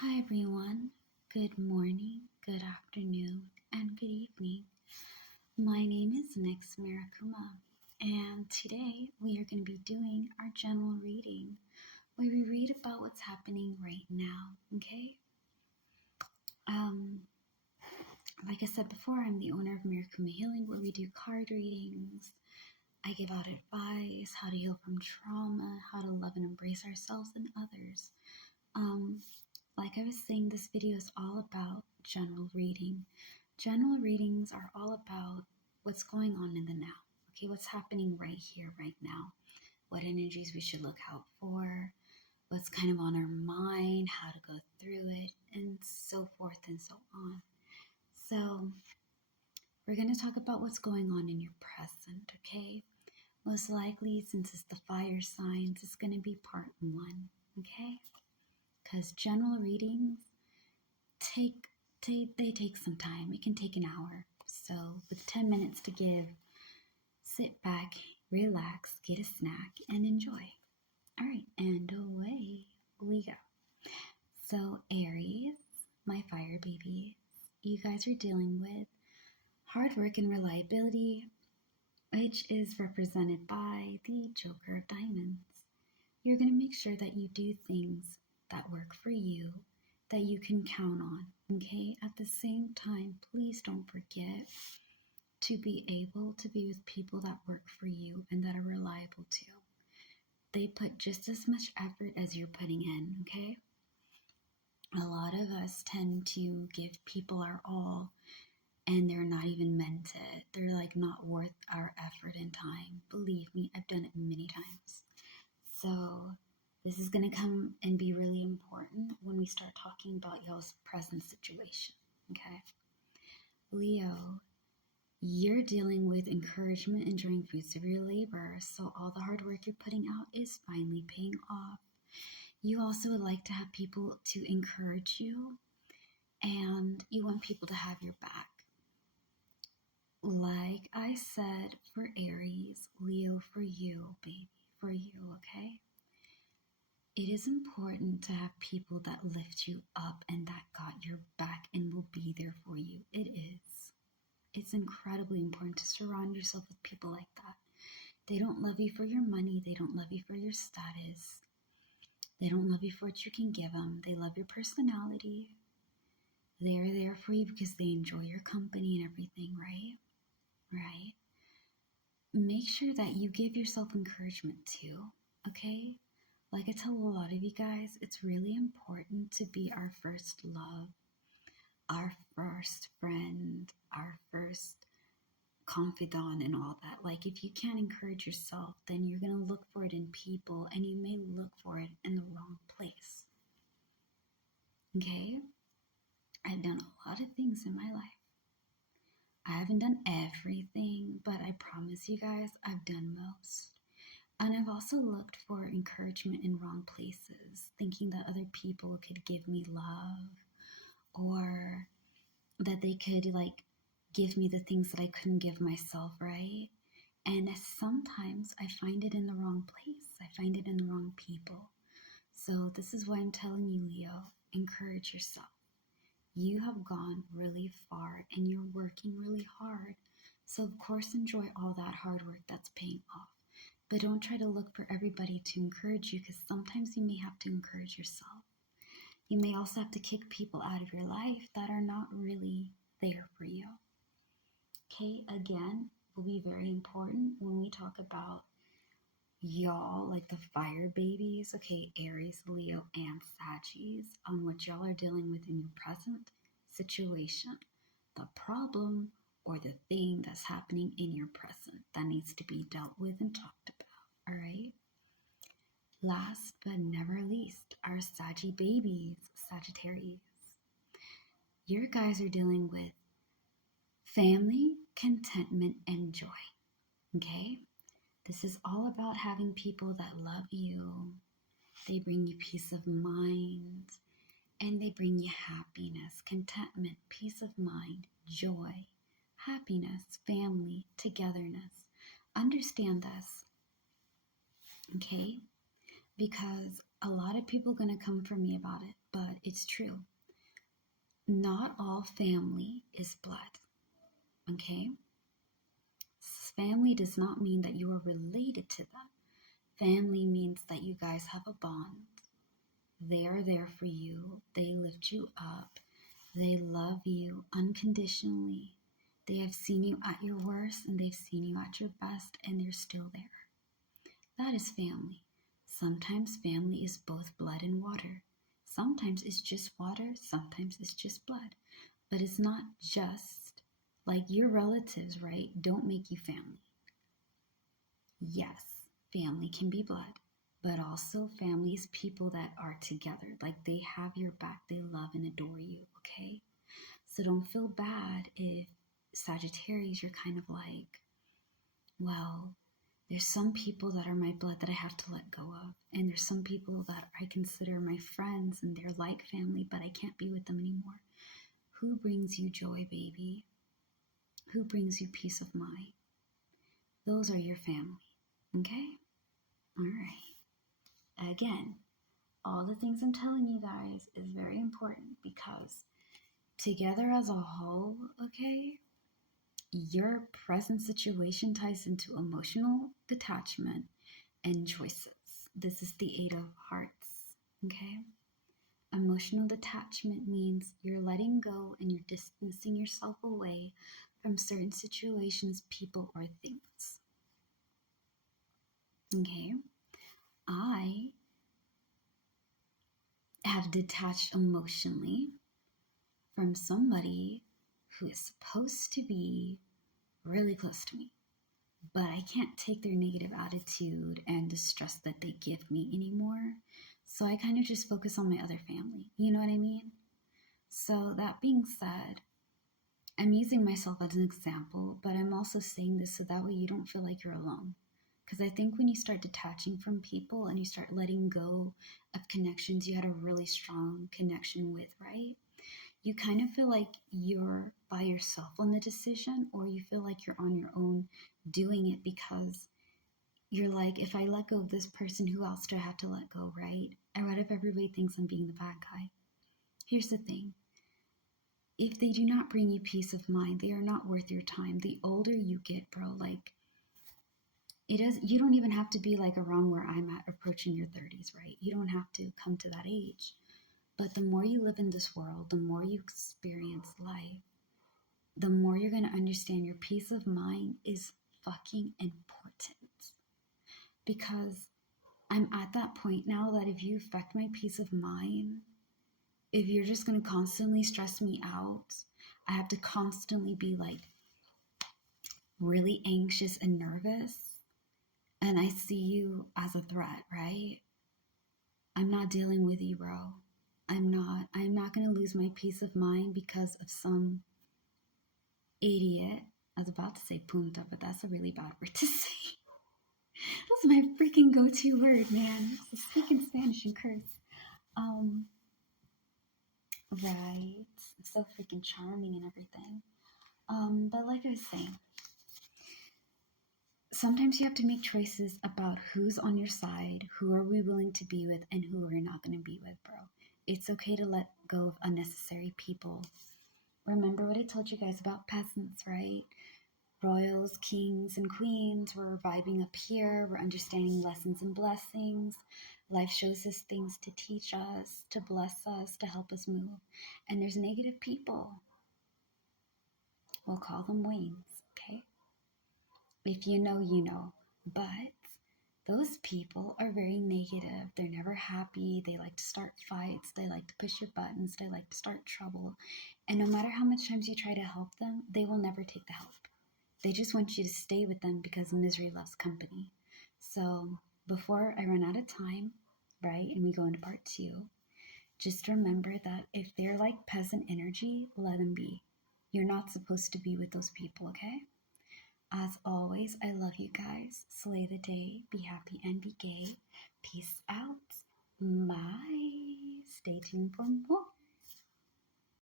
Hi everyone. Good morning, good afternoon, and good evening. My name is Nix Marikuma, and today we are going to be doing our general reading where we read about what's happening right now, okay? Um, like I said before, I'm the owner of Marikuma Healing where we do card readings. I give out advice, how to heal from trauma, how to love and embrace ourselves and others. Like I was saying, this video is all about general reading. General readings are all about what's going on in the now. Okay, what's happening right here, right now. What energies we should look out for, what's kind of on our mind, how to go through it, and so forth and so on. So, we're going to talk about what's going on in your present, okay? Most likely, since it's the fire signs, it's going to be part 1, okay? Because general readings they take some time. It can take an hour. So with 10 minutes to give, sit back, relax, get a snack, and enjoy. All right, and away we go. So Aries, my fire babies, you guys are dealing with hard work and reliability, which is represented by the Joker of Diamonds. You're going to make sure that you do things that work for you, that you can count on, okay? At the same time, please don't forget to be able to be with people that work for you and that are reliable too. They put just as much effort as you're putting in, okay? A lot of us tend to give people our all and they're not even meant it. They're like not worth our effort and time. Believe me, I've done it many times. So this is going to come and be really important when we start talking about y'all's present situation, okay? Leo, you're dealing with encouragement, enjoying fruits of your labor, so all the hard work you're putting out is finally paying off. You also would like to have people to encourage you, and you want people to have your back. Like I said for Aries, Leo, for you, baby, for you, okay? It is important to have people that lift you up and that got your back and will be there for you. It is. It's incredibly important to surround yourself with people like that. They don't love you for your money. They don't love you for your status. They don't love you for what you can give them. They love your personality. They're there for you because they enjoy your company and everything, right? Right? Make sure that you give yourself encouragement too, okay? Like I tell a lot of you guys, it's really important to be our first love, our first friend, our first confidant and all that. Like if you can't encourage yourself, then you're going to look for it in people and you may look for it in the wrong place. Okay? I've done a lot of things in my life. I haven't done everything, but I promise you guys, I've done most. And I've also looked for encouragement in wrong places, thinking that other people could give me love or that they could like give me the things that I couldn't give myself, right? And sometimes I find it in the wrong place. I find it in the wrong people. So this is why I'm telling you, Leo, encourage yourself. You have gone really far and you're working really hard. So of course enjoy all that hard work that's paying off. But don't try to look for everybody to encourage you because sometimes you may have to encourage yourself. You may also have to kick people out of your life that are not really there for you. Okay, again, will be very important when we talk about y'all, like the fire babies, okay, Aries, Leo, and Saggies, on what y'all are dealing with in your present situation. The problem or the thing that's happening in your present that needs to be dealt with and talked about. All right. Last but never least, our Saggy babies, Sagittarius. Your guys are dealing with family, contentment, and joy. Okay? This is all about having people that love you. They bring you peace of mind, and they bring you happiness, contentment, peace of mind, joy, happiness, family, togetherness. Understand this. Okay? Because a lot of people are going to come for me about it. But It's true. Not all family is blood, okay? Family does not mean that you are related to them. Family means that you guys have a bond. They are there for you. They lift you up. They love you unconditionally. They have seen you at your worst and they've seen you at your best, and they're still there. That is family. Sometimes family is both blood and water. Sometimes it's just water, sometimes it's just blood. But it's not just like your relatives, right? Don't make you family. Yes, family can be blood, but also family is people that are together. Like they have your back, they love and adore you, okay? So don't feel bad if Sagittarius, you're kind of like, well, there's some people that are my blood that I have to let go of. And there's some people that I consider my friends and they're like family, but I can't be with them anymore. Who brings you joy, baby? Who brings you peace of mind? Those are your family, okay? All right. Again, all the things I'm telling you guys is very important because together as a whole, okay, your present situation ties into emotional detachment and choices. This is the Eight of Hearts, okay? Emotional detachment means you're letting go and you're distancing yourself away from certain situations, people, or things. Okay? I have detached emotionally from somebody who is supposed to be really close to me, but I can't take their negative attitude and the stress that they give me anymore. So I kind of just focus on my other family. You know what I mean? So that being said, I'm using myself as an example, but I'm also saying this so that way you don't feel like you're alone. Because I think when you start detaching from people and you start letting go of connections you had a really strong connection with, right? You kind of feel like you're by yourself on the decision, or you feel like you're on your own doing it because you're like, if I let go of this person, who else do I have to let go, right? And what if everybody thinks I'm being the bad guy? Here's the thing. If they do not bring you peace of mind, they are not worth your time. The older you get, bro, like, you don't even have to be like around where I'm at, approaching your 30s, right? You don't have to come to that age. But the more you live in this world, the more you experience life, the more you're going to understand your peace of mind is fucking important. Because I'm at that point now that if you affect my peace of mind, if you're just going to constantly stress me out, I have to constantly be like really anxious and nervous, and I see you as a threat, right? I'm not dealing with you, bro. I'm not going to lose my peace of mind because of some idiot. I was about to say punta, but that's a really bad word to say. That's my freaking go-to word, man. It's speaking Spanish and curse. Right. So freaking charming and everything. But like I was saying, sometimes you have to make choices about who's on your side, who are we willing to be with, and who we're not going to be with, bro. It's okay to let go of unnecessary people. Remember what I told you guys about peasants, right? Royals, kings, and queens, we're vibing up here. We're understanding lessons and blessings. Life shows us things to teach us, to bless us, to help us move. And there's negative people. We'll call them wings, okay? If you know, you know. But those people are very negative. They're never happy. They like to start fights. They like to push your buttons. They like to start trouble. And no matter how much times you try to help them, they will never take the help. They just want you to stay with them because misery loves company. So before I run out of time, right, and we go into part 2, just remember that if they're like peasant energy, let them be. You're not supposed to be with those people, okay? As always, I love you guys. Slay the day, be happy and be gay. Peace out. Bye. Stay tuned for more.